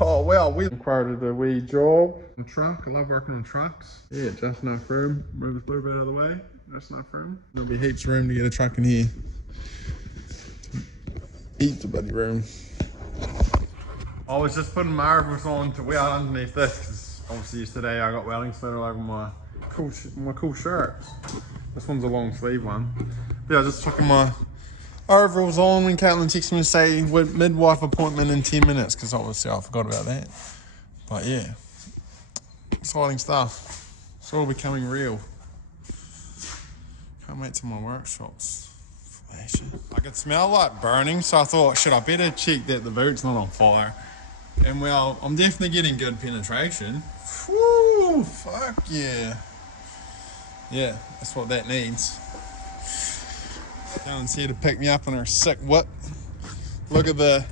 Oh well, we acquired a wee job. A truck, I love working on trucks. Yeah, just enough room. Move this little bit out of the way. Just enough room. There'll be heaps of room to get a truck in here. Heaps of bloody room. I was just putting my arrows on to weld underneath this because obviously yesterday I got welding smeared all over my cool shirts. This one's a long sleeve one. Yeah, I just chucking my overalls on when Caitlin texted me to say midwife appointment in 10 minutes because obviously I forgot about that. But yeah, exciting stuff. It's all becoming real. Can't wait till my workshops flashing. I could smell like burning, so I thought, shit, I better check that the boot's not on fire. And well, I'm definitely getting good penetration. Woo, fuck yeah. Yeah, that's what that needs. Caitlin's here to pick me up on her sick whip. Look at the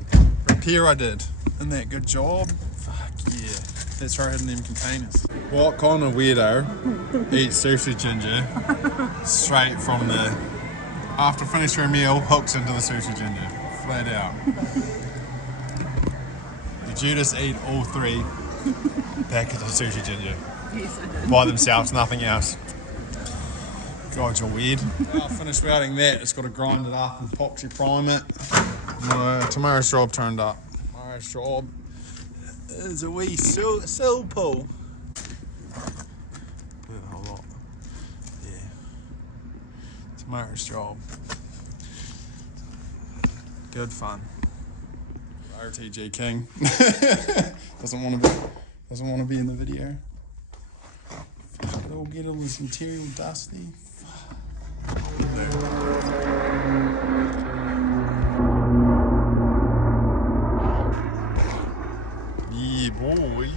repair I did. Isn't that a good job? Fuck yeah. That's right in them containers. What kind of weirdo eats sushi ginger straight from the, after finishing a meal, hooks into the sushi ginger? Flat out. Did you just eat all 3 packets of sushi ginger? Yes, I did. By themselves, nothing else. God, you're weird. I finished welding that. It's got to grind it up and epoxy prime it. Tomorrow's job turned up. Tomorrow's job is a wee sill pull. A whole lot. Yeah. Tomorrow's job. Good fun. RTG King doesn't want to be in the video. It'll get all this material dusty. Yeah, boy.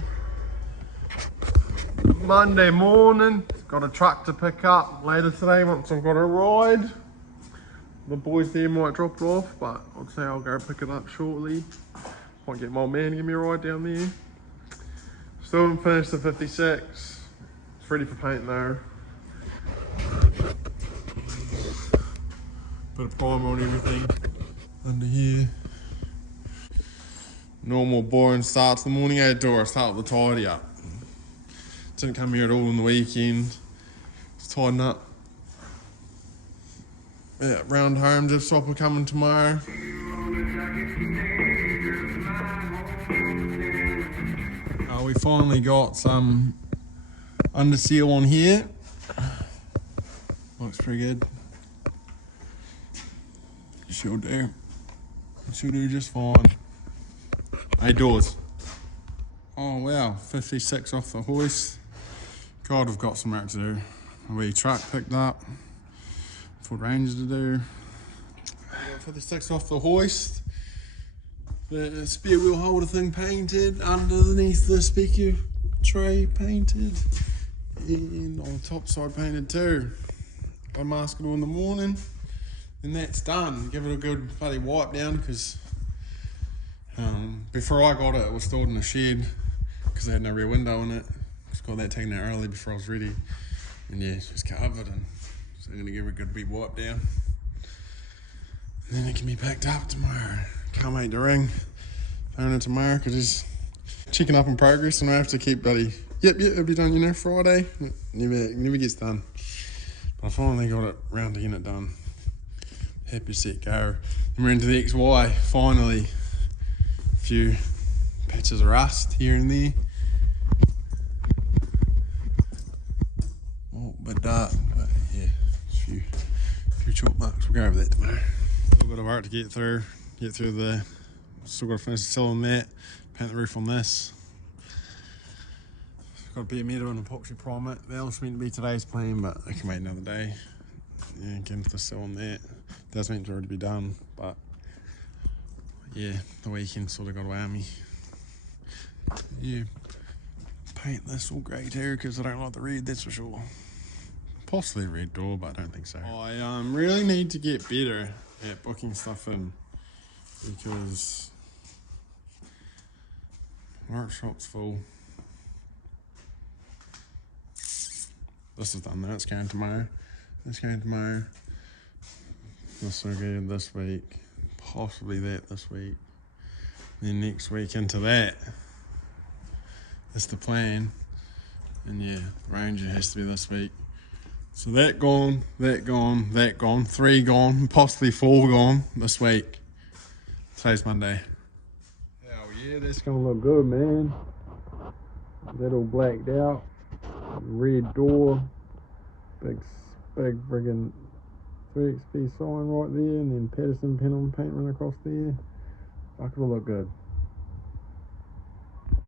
Monday morning, got a truck to pick up later today once I've got a ride. The boys there might drop it off, but I'd say I'll go pick it up shortly. Might get my old man to give me a ride down there. Still haven't finished the 56. It's ready for paint though. Put a primer on everything under here. Normal boring start to the morning outdoor. I start with the tidy up. Didn't come here at all on the weekend. Just tidying up. Yeah, round home, Jeff Swapper coming tomorrow. We finally got some under seal on here. Looks pretty good. She'll do. She'll do just fine. Hey, doors. Oh wow, 56 off the hoist. God, we've got some work to do. A wee truck picked up. Ford Ranger to do. 56 off the hoist. The spare wheel holder thing painted. Underneath the speaker tray painted. And on the top side painted too. I mask it all in the morning. And that's done. Give it a good bloody wipe down because before I got it, it was stored in a shed because I had no rear window in it. Just got that taken out early before I was ready. And yeah, it's just covered, and so I'm gonna give it a good big wipe down. And then it can be packed up tomorrow. Can't wait to ring. Phone it tomorrow because it's checking up in progress, and I have to keep buddy. Yep, it'll be done, you know, Friday. Never gets done. But I finally got it round to getting it done. Happy, set, go. And we're into the XY, finally. A few patches of rust here and there. Oh, but dark, but yeah, a few chalk marks. We'll go over that tomorrow. A little bit of work to get through the, still got to finish the sill on that, paint the roof on this. Got a bit of metal and epoxy prime it. That was meant to be today's plan, but I can wait another day. Yeah, get into the sill on that. That's meant to already be done, but yeah, the weekend sort of got away on me. Yeah, paint this all grey too because I don't like the red, that's for sure. Possibly a red door, but I don't think so. I really need to get better at booking stuff in because workshop's full. This is done though, it's going tomorrow. It's going tomorrow. This will go this week. Possibly that this week. Then next week into that. That's the plan. And yeah, Ranger has to be this week. So that gone, that gone, that gone, 3 gone, possibly 4 gone this week. Today's Monday. Hell yeah, that's gonna look good, man. That all blacked out. Red door. Big friggin' 3XP sign right there, and then Patterson pen on paint run across there. Fuck, it'll look good.